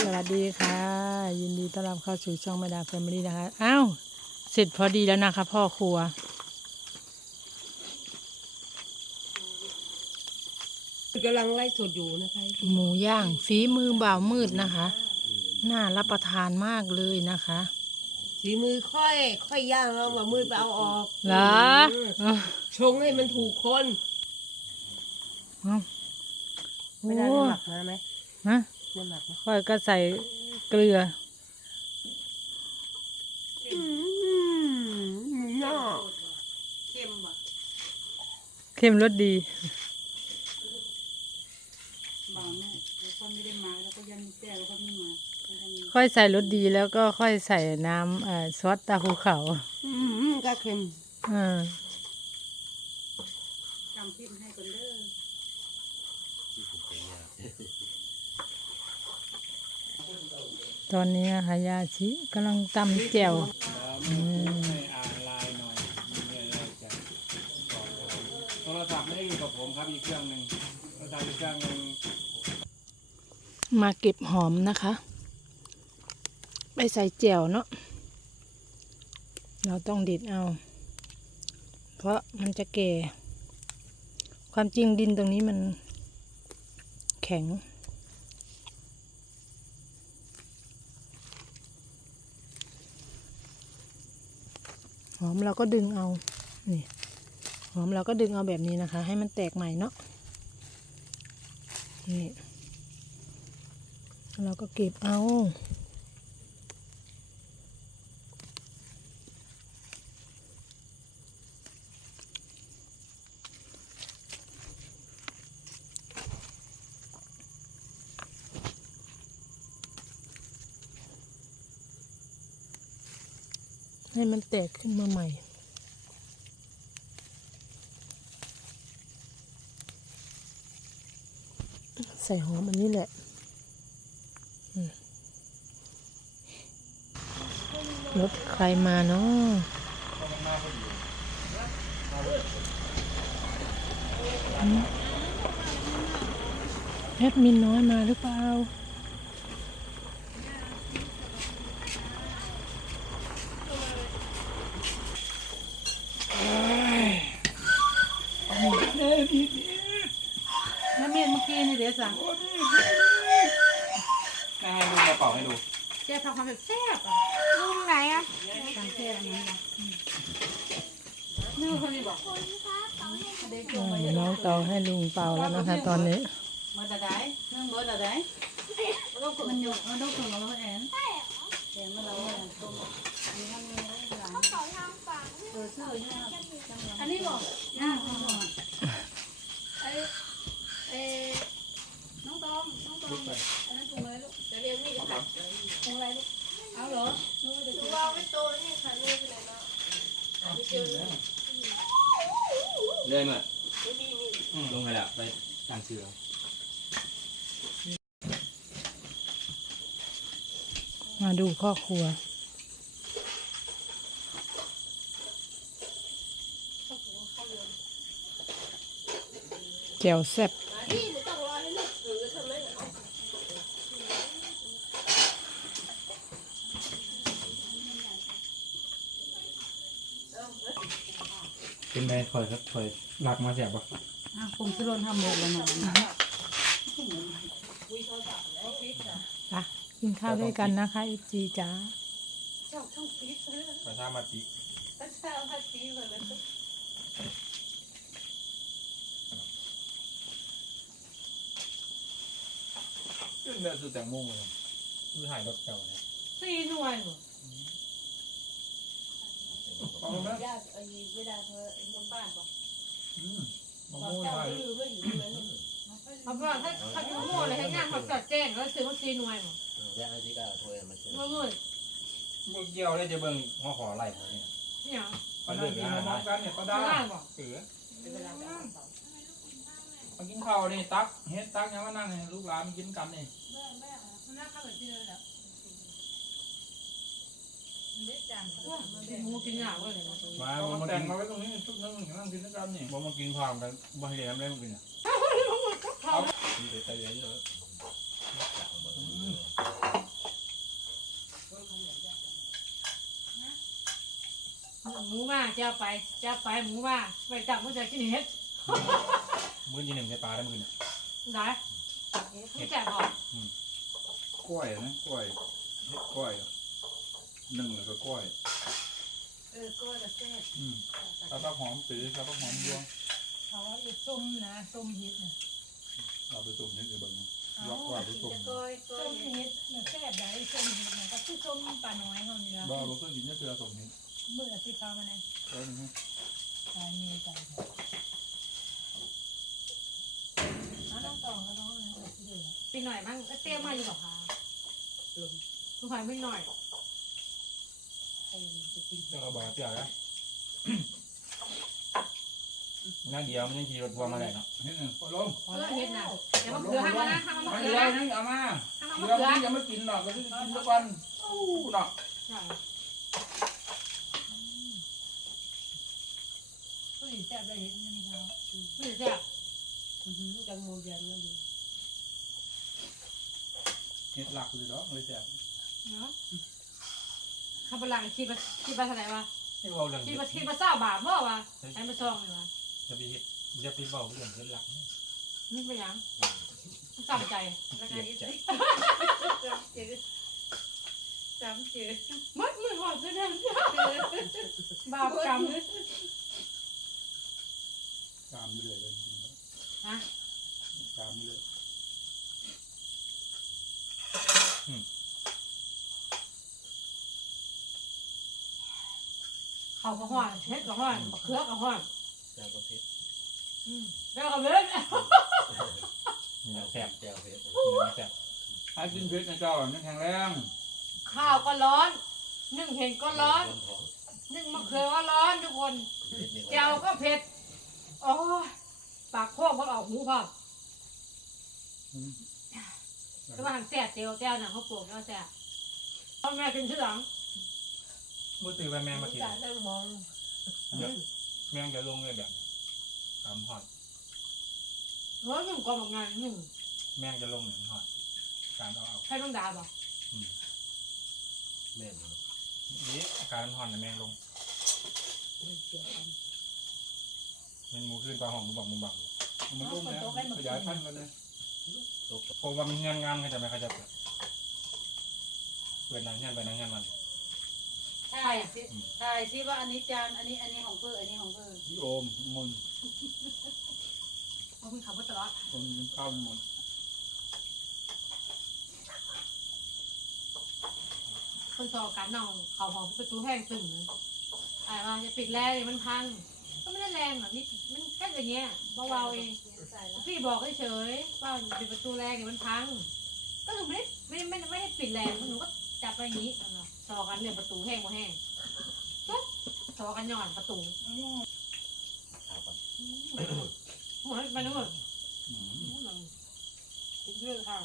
สวัสดีค่ะ ยินดีต้อนรับเข้าสู่ช่องมาดาแฟมิลี่นะคะอ้าวเสร็จพอดีแล้วนะคะ พ่อครัว กำลังไล่สดอยู่นะคะหมูย่างฝีมือบ่าวมืดนะคะ น่ารับประทานมากเลยนะคะสีมือค่อย ค่อยย่างแล้วมามือไปเอาออกเหรอมเอ้าชงให้มันถูกคนเอ้าไม่ได้โอ้ได้หมักมาไหมฮะ ได้หมักไหมค่อยก็ใส่เกลืออืมน่าเค็มรสดีบ่าวเนี่ยแล้วเขาไม่ได้มาแล้วก็ยังมีแก้วแล้วก็ไม่มาแล้วก็มีค่อยใส่รสดีแล้วก็ค่อยใส่น้ำเอ่อซอสตาภูเขาอืมก็เค็มอ่าทำพิมพ์ให้คนเด้อ ตอนนี้นะคะยาชิกำลังตำแจ่วอืมให้อ่านไลน์หน่อยมีอะไรจะสอบถามโทรศัพท์ไม่ได้อยู่กับผมครับอีกเครื่องหนึ่งโทรศัพท์อีกเครื่องหนึ่งมาเก็บหอมนะคะ ไปใส่แจ่วเนาะเราต้องเด็ดเอา เพราะมันจะแก่ ความจริงดินตรงนี้มันแข็ง อมเราก็ดึงเอา นี่ หอมเราก็ดึงเอาแบบนี้นะคะ ให้มันแตกใหม่เนาะ นี่ เราก็เก็บเอา ให้มันแตกขึ้นมาใหม่ ใส่หอมอันนี้แหละรถใครมาเนาะแอดมินน้อยมาหรือเปล่า แล้วเมียเมื่อกี้นี่เดี๋ยวสั่งแม่ให้ดูกระเป๋าให้ดูแก้ทำความแบบแซ่บอะลุงไหนอะทำแซ่บอันนี้นะอืมนี่คนนี้บอกเด็กจงไปอ่าน้องเตาให้ลุงเปาแล้วนะคะตอนนี้เมื่อแต่ไหนเมื่อเมื่อแต่ไหนมันอยู่มันต้องส่งเราแล้วแอนแอนมาเราแอนต้มอันนี้ทำยังไงหลังเขาทางฝั่งเออซื้อยากอันนี้บอกยาก เขาบอกไอ้เอ้น้องตอมน้องตอมอันนั้นถุงอะไรลูกจะเรียกนี่ค่ะถุงอะไรลูกเอาเหรอนู้นจะหนูเก็บวางไว้โต๊ะนี่ค่ะนี่ไปไหนแล้วเลยมั้ยลงไปแล้วไปตั้งชื่อเอามาดูพ่อครัว จ่วแซ่บพี่หนูต้องรอให้ลูกถือทำไมเป็นไงถอยครับถอยหลักมาแสบปะอะผมซื้อรถทำหมดแล้วเนาะปะกินข้าวด้วยกันนะคะเอจีจ๋าประชามาติขึ้นเรือสุดแตงโมงเลยคือถ่ายรถเก่าเนี่ยสี่หน่วยเหรอเอาไหมญาติไอ้เวลาเธอไอ้บนบ้านบอกอืมมะตอนม่วงเจ้าถ่ายไม่รู้ไม่อยู่ที่นั้นเอาว่าถ้าถ้าอยู่โม่เลยให้งานเขาจัดแจ้งแล้วซื้อมาสี่หน่วยเหรอแล้วที่ก็ถ้วยมาเชื่อเมื่อเมื่อมึงเกี่ยวได้จะเบิ่งหัวขอไหล่เขาเนี่ยเนี่ยก็นั่งกินมองกันเนี่ยก็ได้ได้บอกเสือ กินข้าวนี่ตักเฮ็ดตักยังมานั่งนี่ลูกหลานมกินกันนี่แม่แม่มันน่าข้าไปเจอแล้วมันได้จังมันกินหมูกินหยาวเลยมาเอามาแต่กิงนมาไว้ตรงนี้ชุดนึงนั่งกินด้วยกันนี่บ่มากินข้าวกันบ่ให้แหลมได้มากินอย่ใจนเยหมูมาเจ้าไปเจ้าไปหมูมาไปจับมุ้งจะกินเห็ด มื้อที่หนึ่งใส่ปลาได้มื้อน่ะได้ไม่แก่บอกกล้วยนะกล้วยเฮ็ดกล้วยหนึ่งแล้วก็กล้วยเออก็จะแซ่บอืมข้าวต้มหอมตื้อข้าวต้มหอมยวงเขาว่าอีกส้มนะส้มเห็ดนะเอาไปตุ่มนี่คือเบิ่งนะยกกล้วยไปตุ่มจะก้อยก้อส้ยมเห็ดมันแซ่บได้ส้มเห็ดนะก็คือส้มปลาน้อยเขานี่ละบ่บ่เคยกินเนี่ยคือตุ่มนี้เมื่อที่เขามาในเออนี่ตายมีใจเอาน้องตองก็น้องนะเดือปีหน่อยมั้งเตี้ยมาอยู่หรอคะคุณหอยไม่หน่อยเจ้าก็บอกเจ้าแล้วนั่นเดียวมันยังขี่รถทัวร์มาได้เนาะนี่พอลงพอล้วเห็ดนะอย่ามาเกลือห้ามมานะห้ามมามันเกลืเดีอยวนะนี่เอามาห้ามเดี๋มายวเกลือนี้ยังไม่กินหรอกก็กินทุกวันอู้เนาะใช่ผู้หญิงแซ่บเลยเห็ดยังมีเท้าผู้หญิงแซ่บ จังโมยันนั่นเองเฮ็ดหลักเลยเนาะเลยแซ่บเนาะข้าวปลาคิดว่าคิดว่าเท่าไหร่วะนี่เว้าเรื่องคิเฮ็ดดว่าคิดว่าเศร้าบาทเมื่อวะให้มาซองเลยวะจะไปเฮ็ดจะไปเว้าเรื่องเฮ็ดหลักนี่ไปยังสั่งใจแล้วก็อีกเจ็ดสามเจ็ดมัดมือหอดเส้นบาปกรรม ตามอยู่เลยเลยจริงๆเนาะ ฮะ ตามอยู่เลยเขาก็ห้อนเช็ดก็ห้อนเครือก็ห้อนแจ่วกระเพชรแล้วก็เลือดนี่แหละแซ่บแจ่วเพชรนี่แหละแซ่บให้กินเพชรนะเจ้ามันแข็งแรงข้าวก็ร้อน นึ่งเห็นก็ร้อนท้องนึ่งมะเขือก็ร้อนทุกคนเผ็ดนี่แจ่วก็เผ็ด โอ้ย ปากโค้งก็ออกหูพับอืมแต่ว่าทางแซ่บเจียวแก้วน่ะเขาปลูกแล้วแซ่บพ่อแม่กินชื่อหลังมื้อตื่นไปแมงมากินการนั่งมองเดี๋ยวแมงจะลงเลยแบบตามหอดเฮ้ยหนึ่งกองงานหนึ่งแมงจะลงหนึ่งหอดการเอาเอาให้ต้องด่าบ่แม่นนี่อาการมันหอนแต่แมงลง มันหมูขึ้นปลาหอมมือบอกมือบังมันรุ่มแล้วขยายพันธุ์กันเลยตกผมว่ามันเงียนงานกันจะไม่เขาจะเปิดเปิดนางเงียนไปนางเงียนมันใช่สิใช่สิว่าอันนี้จานอันนี้อันนี้ของเพื่ออันนี้ของเพื่อพี่โอมมนเขาเพิ่งขับรถตลอดคนกินข้าวมนคนสอบการน่องเขาหอมประตูแห้งตึงอะไรว่าจะปิดแรงมันพังก็ ได้แรงหรอกนี่มันแค่อย่างเงี้ยเบาๆเองพี่บอกเฉยๆว่าปิดประตูแรงเนี่ยมันพัง ก็หนูไม่ได้ไม่ไม่ไม่ได้ปิดแรงหนูก็จับไปอย่างนี้สอกันเรื่องประตูแห้งบ่แห้งปุ๊บสอกันหย่อนประตูขาก่อนโอ้ยมาโน่นอืมเรื่องค่ะ